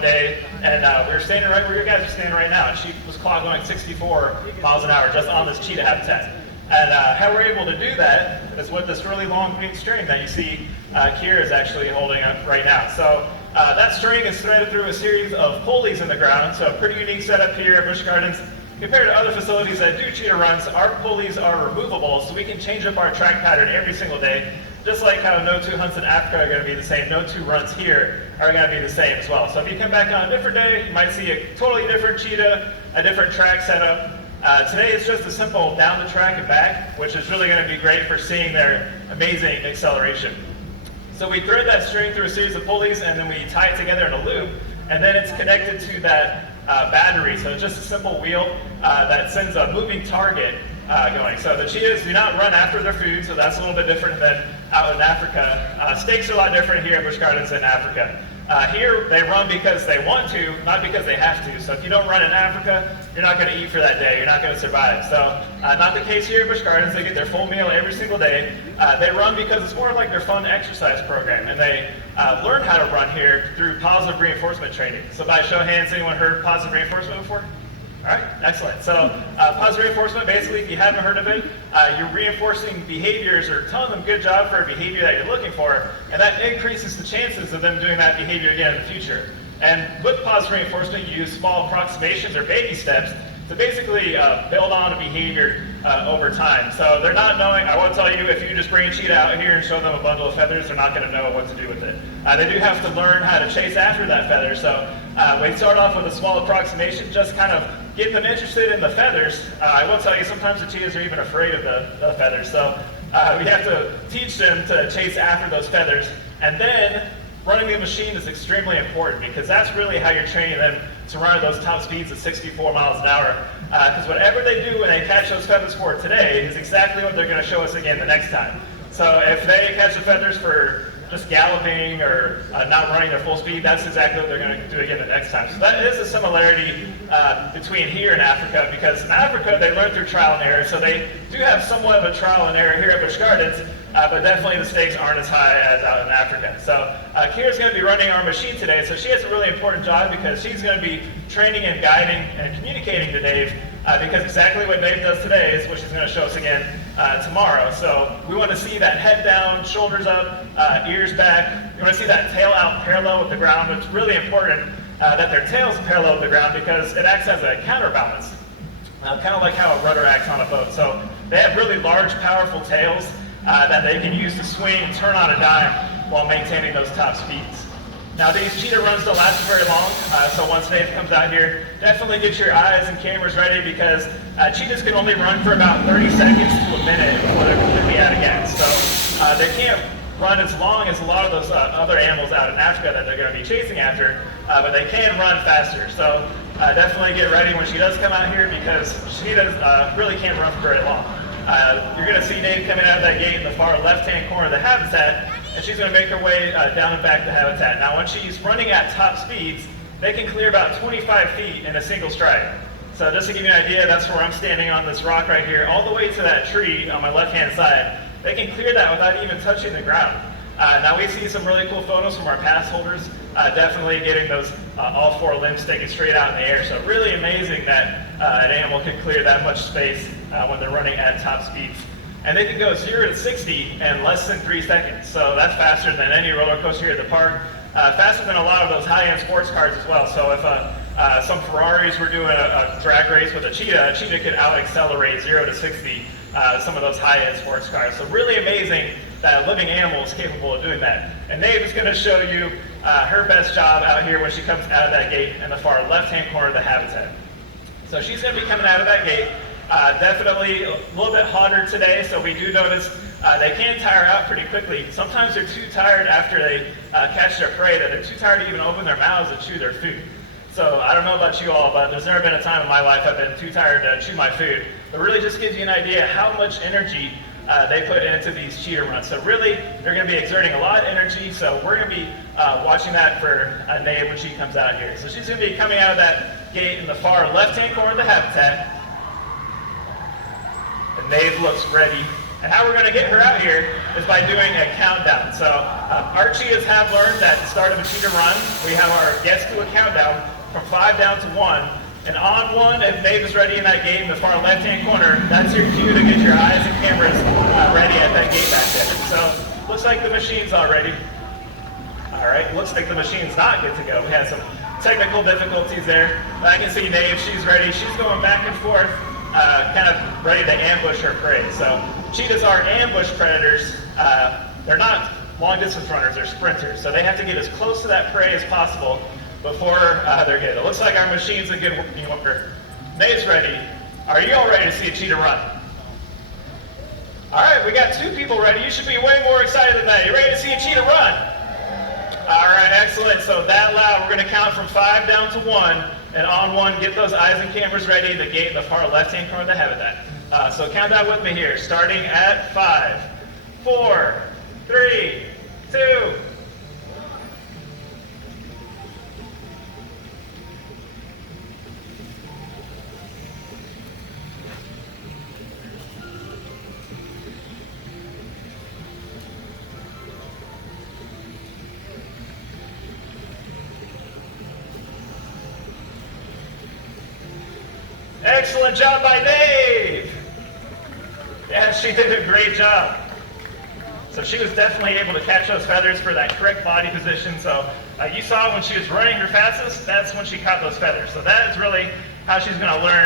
one day, and we were standing right where you guys are standing right now, and she was clocked going 64 miles an hour just on this cheetah habitat. And how we're able to do that is with this really long green string that you see Kira is actually holding up right now. So that string is threaded through a series of pulleys in the ground, so a pretty unique setup here at Busch Gardens. Compared to other facilities that do cheetah runs, our pulleys are removable, so we can change up our track pattern every single day. Just like how no two hunts in Africa are going to be the same, no two runs here are going to be the same as well. So if you come back on a different day, you might see a totally different cheetah, a different track setup. Today it's just a simple down the track and back, which is really going to be great for seeing their amazing acceleration. So we thread that string through a series of pulleys, and then we tie it together in a loop, and then it's connected to that battery. So it's just a simple wheel that sends a moving target going. So the cheetahs do not run after their food, so that's a little bit different than out in Africa. Stakes are a lot different here at Busch Gardens in Africa. Here they run because they want to, not because they have to. So if you don't run in Africa, you're not going to eat for that day. You're not going to survive. So not the case here at Busch Gardens. They get their full meal every single day. They run because it's more like their fun exercise program, and they learn how to run here through positive reinforcement training. So by show of hands, anyone heard positive reinforcement before? All right, excellent. So positive reinforcement, basically, if you haven't heard of it, you're reinforcing behaviors or telling them good job for a behavior that you're looking for, and that increases the chances of them doing that behavior again in the future. And with positive reinforcement, you use small approximations or baby steps to basically build on a behavior over time. So they're not knowing, I will tell you, if you just bring a cheetah out here and show them a bundle of feathers, they're not going to know what to do with it. They do have to learn how to chase after that feather. So we start off with a small approximation, just kind of get them interested in the feathers. I will tell you, sometimes the cheetahs are even afraid of the feathers. So we have to teach them to chase after those feathers. And then running the machine is extremely important, because that's really how you're training them to run at those top speeds of 64 miles an hour. Because whatever they do when they catch those feathers for today is exactly what they're going to show us again the next time. So if they catch the feathers for just galloping or not running their full speed, that's exactly what they're going to do again the next time. So that is a similarity between here and Africa, because in Africa they learn through trial and error, so they do have somewhat of a trial and error here at Busch Gardens, but definitely the stakes aren't as high as out in Africa. So Kira's going to be running our machine today, so she has a really important job, because she's going to be training and guiding and communicating to Dave, because exactly what Dave does today is what she's going to show us again tomorrow. So we want to see that head down, shoulders up, ears back. We want to see that tail out parallel with the ground. It's really important that their tail's parallel with the ground, because it acts as a counterbalance, kind of like how a rudder acts on a boat. So they have really large, powerful tails that they can use to swing and turn on a dime while maintaining those top speeds. Now these cheetah runs don't last very long, so once Dave comes out here, definitely get your eyes and cameras ready, because cheetahs can only run for about 30 seconds to a minute before they're completely out of gas. So they can't run as long as a lot of those other animals out in Africa that they're going to be chasing after, but they can run faster. So definitely get ready when she does come out here, because cheetahs really can't run for very long. You're going to see Dave coming out of that gate in the far left-hand corner of the habitat, and she's going to make her way down and back to habitat. Now when she's running at top speeds, they can clear about 25 feet in a single stride. So just to give you an idea, that's where I'm standing on this rock right here, all the way to that tree on my left-hand side. They can clear that without even touching the ground. Now we see some really cool photos from our pass holders, definitely getting those all four limbs sticking straight out in the air. So really amazing that an animal can clear that much space when they're running at top speeds. And they can go 0 to 60 in less than 3 seconds. So that's faster than any roller coaster here at the park, faster than a lot of those high-end sports cars as well. So if some Ferraris were doing a drag race with a cheetah could out-accelerate 0 to 60 some of those high-end sports cars. So really amazing that a living animal is capable of doing that. And Dave is going to show you her best job out here when she comes out of that gate in the far left-hand corner of the habitat. So she's going to be coming out of that gate. Definitely a little bit hotter today, so we do notice they can tire out pretty quickly. Sometimes they're too tired after they catch their prey that they're too tired to even open their mouths and chew their food. So I don't know about you all, but there's never been a time in my life I've been too tired to chew my food. It really just gives you an idea how much energy they put into these cheetah runs. So really, they're going to be exerting a lot of energy, so we're going to be watching that for Nave when she comes out here. So she's going to be coming out of that gate in the far left-hand corner of the habitat. And Nave looks ready And how we're going to get her out here is by doing a countdown. So our cheetahs have learned that at the start of a cheetah run, we have our guests do a countdown from 5 down to 1. And on 1, if Maeve is ready in that gate in the far left-hand corner, that's your cue to get your eyes and cameras ready at that gate back there. So looks like the machine's all ready. All right, looks like the machine's not good to go. We had some technical difficulties there. I can see Maeve, she's ready. She's going back and forth, kind of ready to ambush her prey. So cheetahs are ambush predators. They're not long-distance runners, they're sprinters. So they have to get as close to that prey as possible before they're good. It looks like our machine's a good working order. Maeve's ready. Are you all ready to see a cheetah run? All right, we got 2 people ready. You should be way more excited than that. You ready to see a cheetah run? All right, excellent. So that loud, we're going to count from 5 down to 1. And on 1, get those eyes and cameras ready. The gate in the far left-hand corner of the habitat. So count that with me here, starting at 5, 4, 3, 2. Excellent job by Dave. Yeah, she did a great job. So she was definitely able to catch those feathers for that correct body position. So you saw when she was running her fastest, that's when she caught those feathers. So that is really how she's going to learn